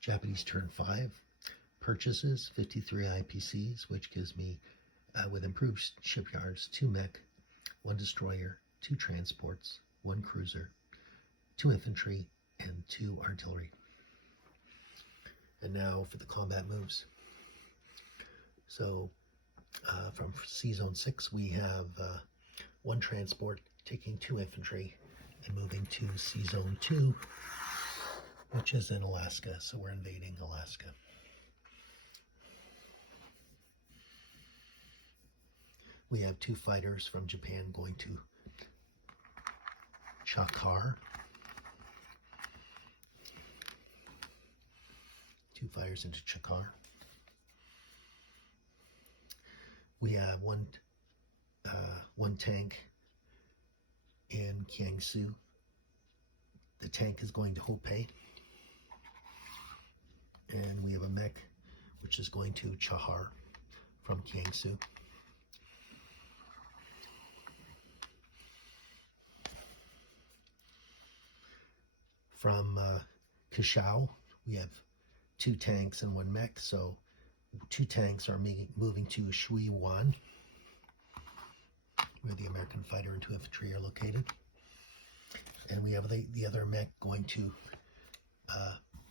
Japanese turn 5. Purchases 53 IPCs, which gives me, with improved shipyards, 2 mech, 1 destroyer, 2 transports, 1 cruiser, 2 infantry, and 2 artillery. And now for the combat moves. So from Sea Zone 6, we have 1 transport taking 2 infantry and moving to Sea Zone 2, which is in Alaska. So we're invading Alaska. We have 2 fighters from Japan going to Chakar. 2 fighters into Chakar. We have one tank in Kiangsu. The tank is going to Hopei. And we have a mech which is going to Chahar from Kiangsu. From Kishao, we have 2 tanks and 1 mech, so 2 tanks are moving to Shuiwan, where the American fighter and 2 infantry are located. And we have the other mech going to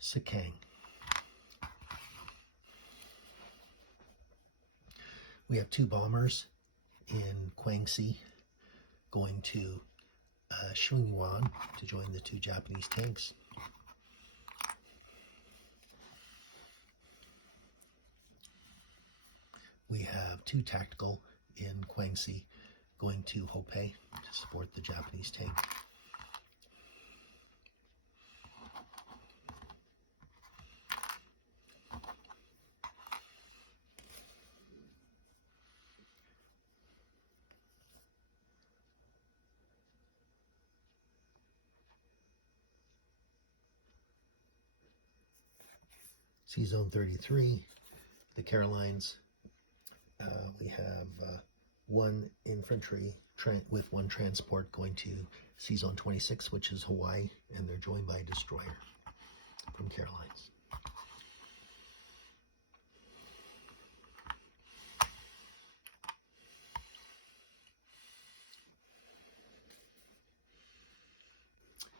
Sikang. We have 2 bombers in Guangxi going to Shuiwan to join the 2 Japanese tanks. We have 2 tactical in Guangxi going to Hopei to support the Japanese tank. Sea Zone 33, the Carolines. We have 1 infantry with 1 transport going to Sea Zone 26, which is Hawaii, and they're joined by a destroyer from Carolines.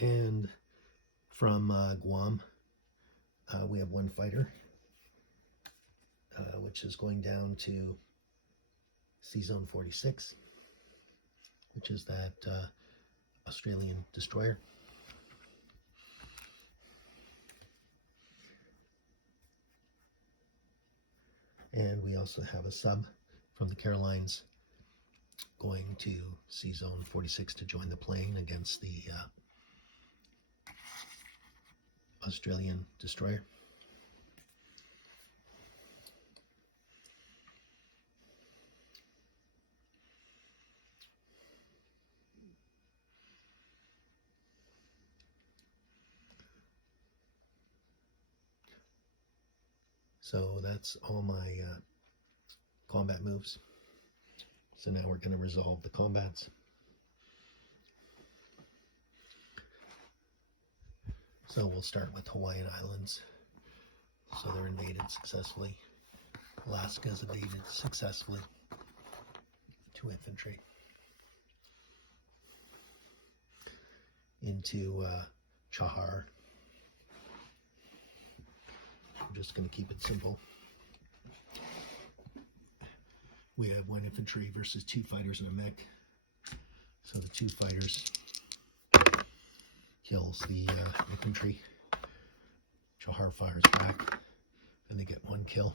And from Guam, we have 1 fighter, which is going down to Sea Zone 46, which is that Australian destroyer. And we also have a sub from the Carolines going to Sea Zone 46 to join the plane against the Australian destroyer. So that's all my combat moves. So now we're going to resolve the combats. So we'll start with Hawaiian Islands. So they're invaded successfully. Alaska is invaded successfully. 2 infantry. Into Chahar. I'm just going to keep it simple. We have 1 infantry versus 2 fighters and a mech. So the 2 fighters kills the infantry. Chahar fires back, and they get 1 kill.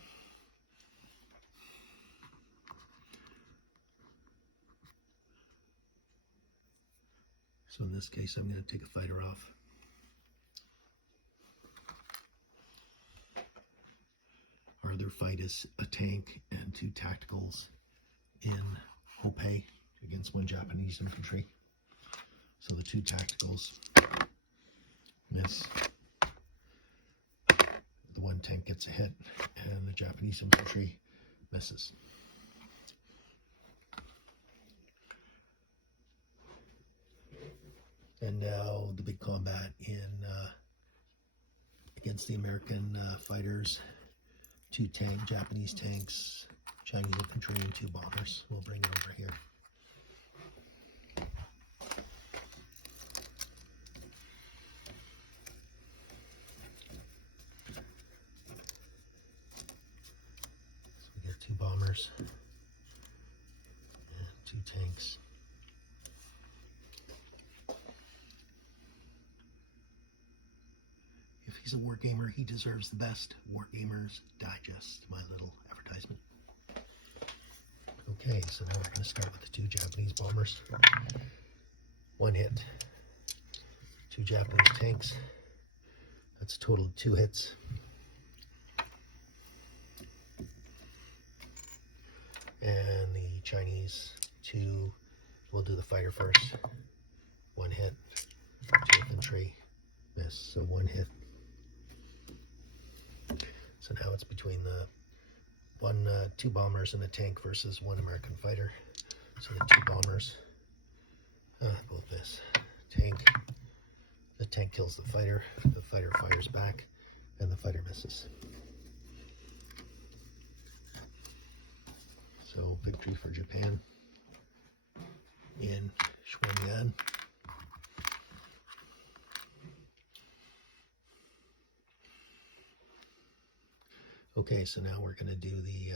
So in this case, I'm going to take a fighter off. Our other fight is a tank and 2 tacticals in Hopei against 1 Japanese infantry. So the 2 tacticals miss. The 1 tank gets a hit, and the Japanese infantry misses. And now the big combat in against the American fighters, 2 Japanese tanks, Chinese infantry, and 2 bombers. We'll bring it over here. So we got 2 bombers and 2 tanks. If he's a wargamer, he deserves the best. Wargamers Digest, my little advertisement. Okay, so now we're going to start with the 2 Japanese bombers. 1 hit. 2 Japanese tanks. That's a total of 2 hits. And the Chinese 2, we'll do the fighter first. 1 hit. 2 infantry. Miss, so 1 hit. So now it's between the 2 bombers and a tank versus 1 American fighter. So the 2 bombers both miss. The tank kills the fighter fires back, and the fighter misses. So victory for Japan in Shenyang. Okay, so now we're going to do the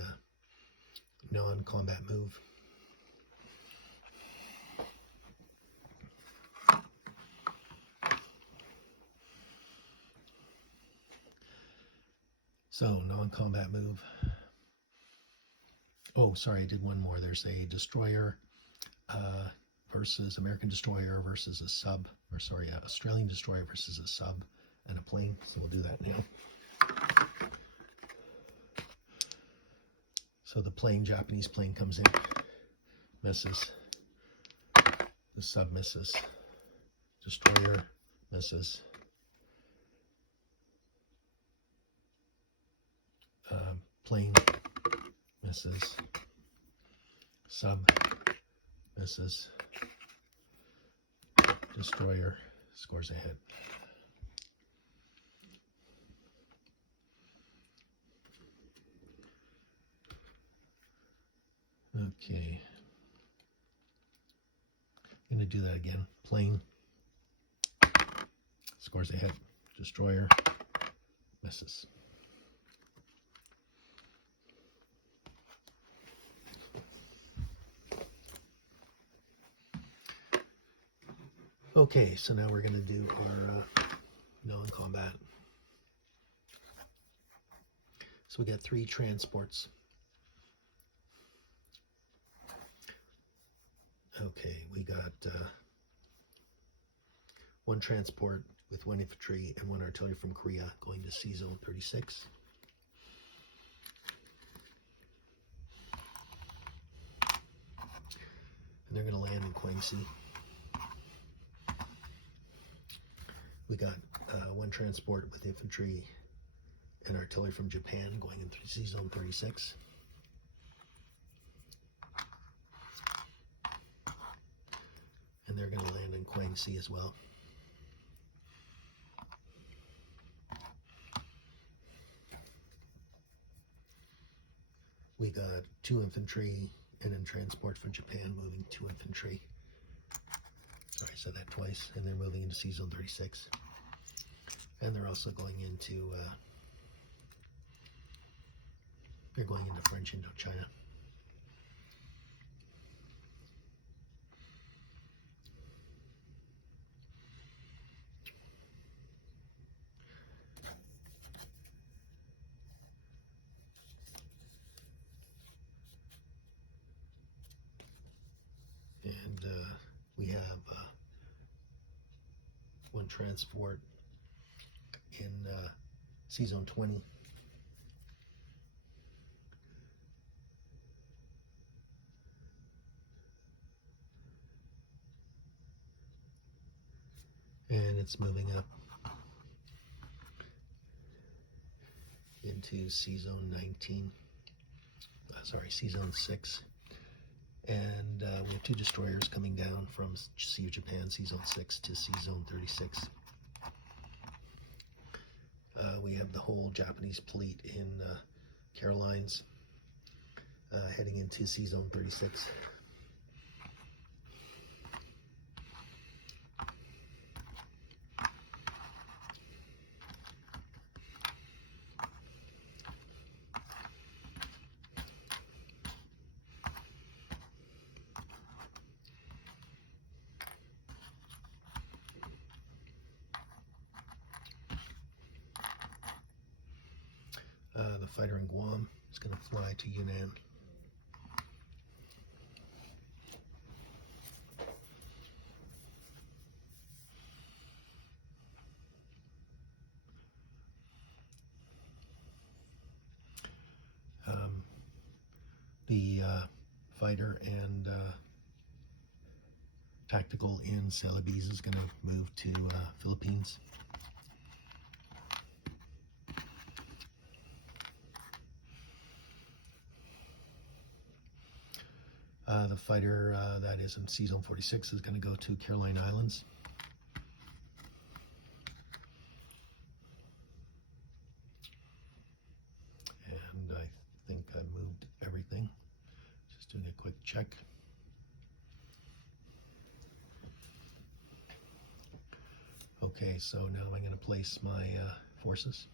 non-combat move. So, non-combat move. Oh, sorry, I did one more. There's a destroyer versus American destroyer versus a sub, or sorry, Australian destroyer versus a sub and a plane. So we'll do that now. So the plane, Japanese plane comes in, misses. The sub misses. Destroyer misses. Plane misses. Sub misses. Destroyer scores a hit. Okay. I'm going to do that again. Plane scores a hit. Destroyer misses. Okay, so now we're going to do our non-combat. So we got 3 transports. Okay, we got 1 transport with 1 infantry and 1 artillery from Korea going to Sea Zone 36. And they're going to land in Kwangsi. We got 1 transport with infantry and artillery from Japan going into Sea Zone 36. And they're going to land in Kwangsi as well. We got 2 infantry and in transport from Japan moving 2 infantry. Sorry, I said that twice. And they're moving into Sea Zone 36. And they're also going into French Indochina. And we have 1 transport in Sea Zone 20. And it's moving up into Sea Zone 19. Sea Zone 6. And we have 2 destroyers coming down from Sea of Japan, Sea Zone 6 to Sea Zone 36. we have the whole Japanese fleet in Carolines heading into C-Zone 36. The fighter in Guam is going to fly to Yunnan. The fighter and tactical in Celebes is going to move to Philippines. The fighter that is in C-Zone 46 is going to go to Caroline Islands. And I think I moved everything. Just doing a quick check. Okay, so now I'm going to place my forces.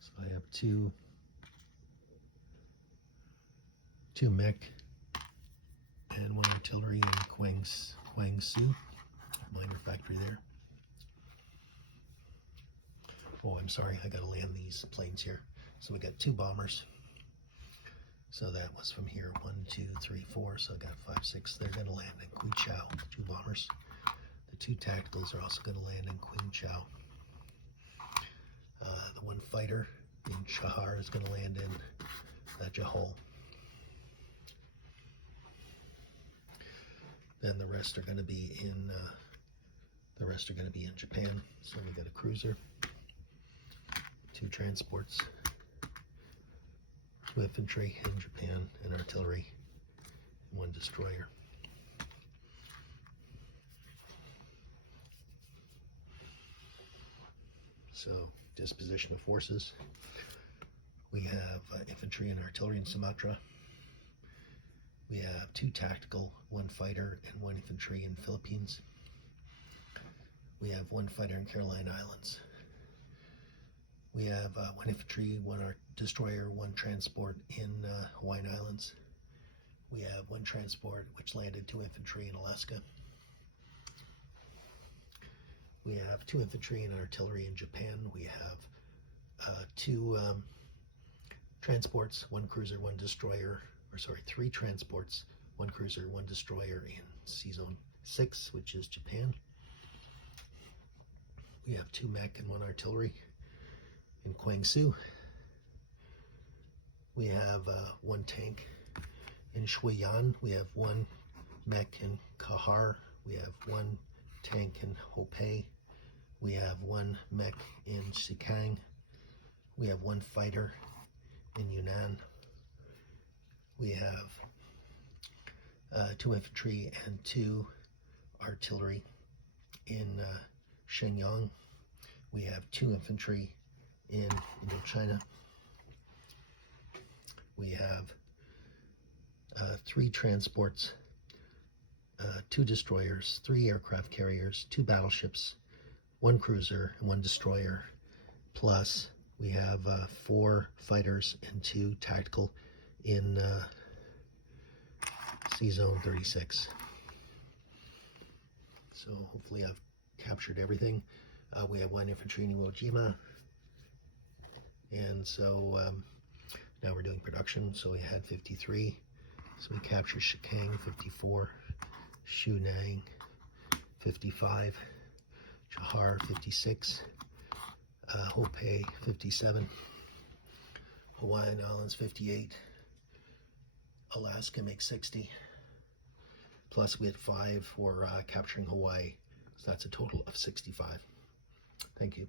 So I have two mech and one artillery in Guangzhou, minor factory there. Oh, I'm sorry, I gotta land these planes here. So we got two bombers. So that was from here, 1, 2, 3, 4. So I got 5, 6. They're gonna land in Quinchao, two bombers. The two tacticals are also gonna land in Quinchao. The one fighter in Chahar is gonna land in Johor. Then the rest are going to be in Japan. So we got a cruiser, 2 transports, 2 infantry in Japan, and artillery, and 1 destroyer. So disposition of forces. We have infantry and artillery in Sumatra. We have 2 tactical, 1 fighter, and 1 infantry in Philippines. We have 1 fighter in Caroline Islands. We have 1 infantry, 1 destroyer, 1 transport in Hawaiian Islands. We have 1 transport which landed 2 infantry in Alaska. We have 2 infantry and artillery in Japan. We have 2 transports, 1 cruiser, 1 destroyer. 3 transports, 1 cruiser, 1 destroyer in C-Zone 6, which is Japan. We have 2 mech and 1 artillery in Guangzhou. We have 1 tank in Shuiyan. We have 1 mech in Kahar. We have 1 tank in Hopei. We have 1 mech in Xikang. We have 1 fighter in Yunnan. We have 2 infantry and 2 artillery in Shenyang. We have 2 infantry in Indochina. We have 3 transports, 2 destroyers, 3 aircraft carriers, 2 battleships, 1 cruiser, and 1 destroyer. Plus, we have 4 fighters and 2 tactical in C-Zone 36. So hopefully I've captured everything. We have 1 infantry in Iwo Jima. And so now we're doing production. So we had 53. So we captured Xikang 54, Shunang 55, Johor 56, Hopei 57, Hawaiian Islands 58, Alaska makes 60, plus we had 5 for capturing Hawaii, so that's a total of 65. Thank you.